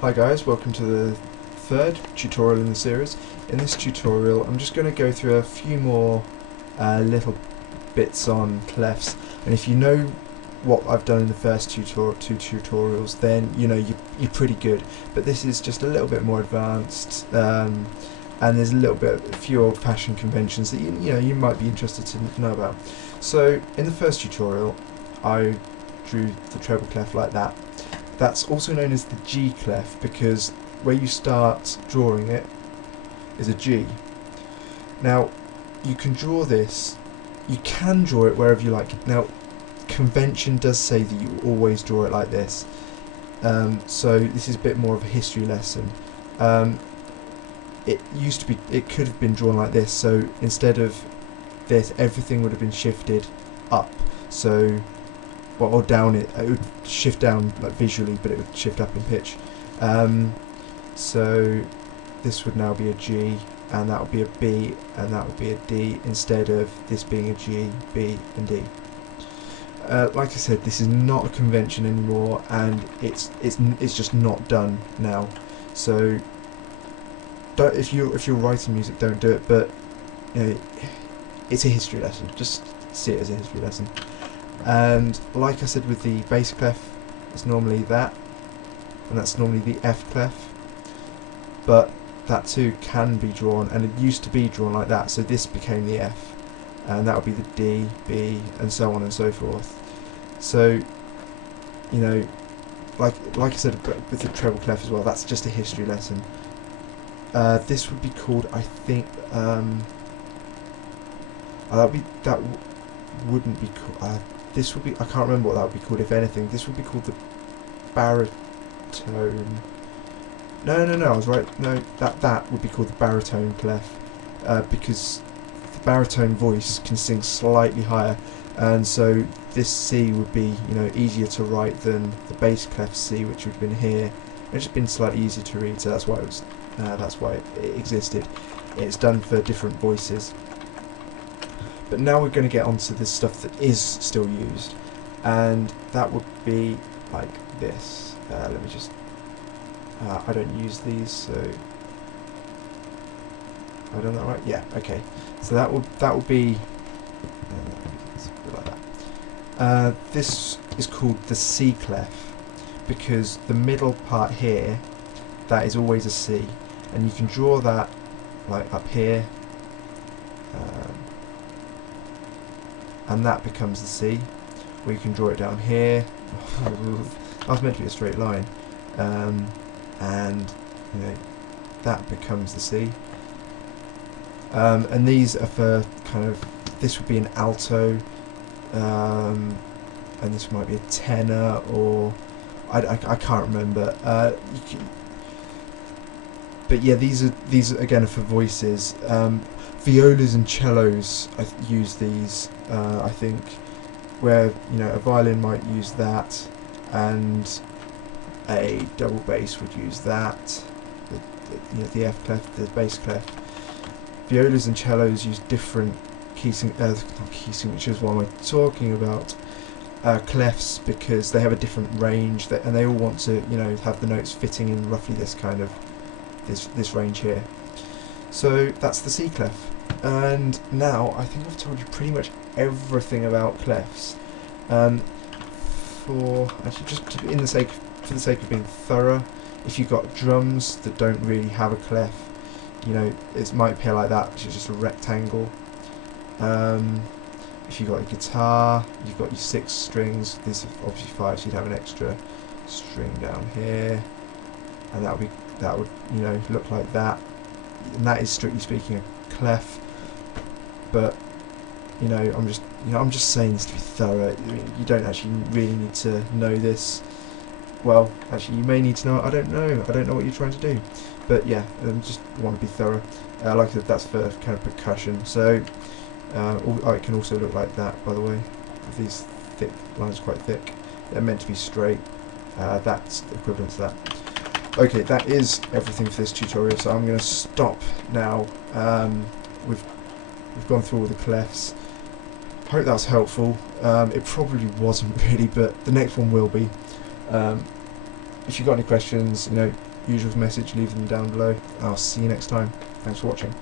Hi guys, welcome to the third tutorial in the series. In this tutorial I'm just going to go through a few more little bits on clefs, and if you know what I've done in the first two tutorials, then you know you're pretty good, but this is just a little bit more advanced, and there's a few old-fashioned conventions that you might be interested to know about. So in the first tutorial I drew the treble clef like that. That's also known as the G clef because where you start drawing it is a G. Now you can draw this, you can draw it wherever you like. Now convention does say that you always draw it like this, so this is a bit more of a history lesson. It could have been drawn like this, so instead of this everything would have been shifted up, so or down, it would shift down like visually, but it would shift up in pitch. So this would now be a G, and that would be a B, and that would be a D, instead of this being a G, B and D. Like I said, this is not a convention anymore, and it's just not done now. So if you're writing music, don't do it, but you know, it's a history lesson. Just see it as a history lesson. And like I said, with the bass clef, it's normally that, and that's normally the F clef, but that too can be drawn, and it used to be drawn like that, so this became the F, and that would be the D, B, and so on and so forth. So you know, like I said with the treble clef as well, that's just a history lesson. This would be called, I think, that wouldn't be called. This would be, I can't remember what that would be called, if anything. This would be called the baritone. No, I was right. No, that would be called the baritone clef, because the baritone voice can sing slightly higher, and so this C would be, you know, easier to write than the bass clef C, which would have been here. It's just been slightly easier to read, so that's why it was. That's why it existed. It's done for different voices. But now we're going to get onto the stuff that is still used, and that would be like this. Let me just. I don't use these, so I done that right. Yeah. Okay. So that would be like that. This is called the C clef because the middle part here, that is always a C, and you can draw that like up here. And that becomes the C, or you can draw it down here. That was meant to be a straight line, and you know, that becomes the C. And these are for kind of, this would be an alto, and this might be a tenor, or I can't remember. But yeah, these are again for voices. Violas and cellos use these, I think, where you know a violin might use that, and a double bass would use that. The F clef, the bass clef. Violas and cellos use different key signatures. What am I talking about? Clefs, because they have a different range, and they all want to, you know, have the notes fitting in roughly this kind of this range here. So that's the C clef, and now I think I've told you pretty much everything about clefs. For the sake of being thorough, if you've got drums that don't really have a clef, you know, it might appear like that, which is just a rectangle. If you've got a guitar, you've got your 6 strings. This is obviously 5, so you'd have an extra string down here, and that would you know look like that. And that is strictly speaking a clef, but you know I'm just saying this to be thorough. You don't actually really need to know this. Well, actually you may need to know. I don't know what you're trying to do, but yeah, just want to be thorough. Like I said, that's for kind of percussion. So it can also look like that, by the way. These thick lines, quite thick. They're meant to be straight. That's equivalent to that. Okay, that is everything for this tutorial, so I'm going to stop now. We've gone through all the clefs. Hope that's helpful. It probably wasn't really, but the next one will be. if you've got any questions, you know, usual message, leave them down below. I'll see you next time. Thanks for watching.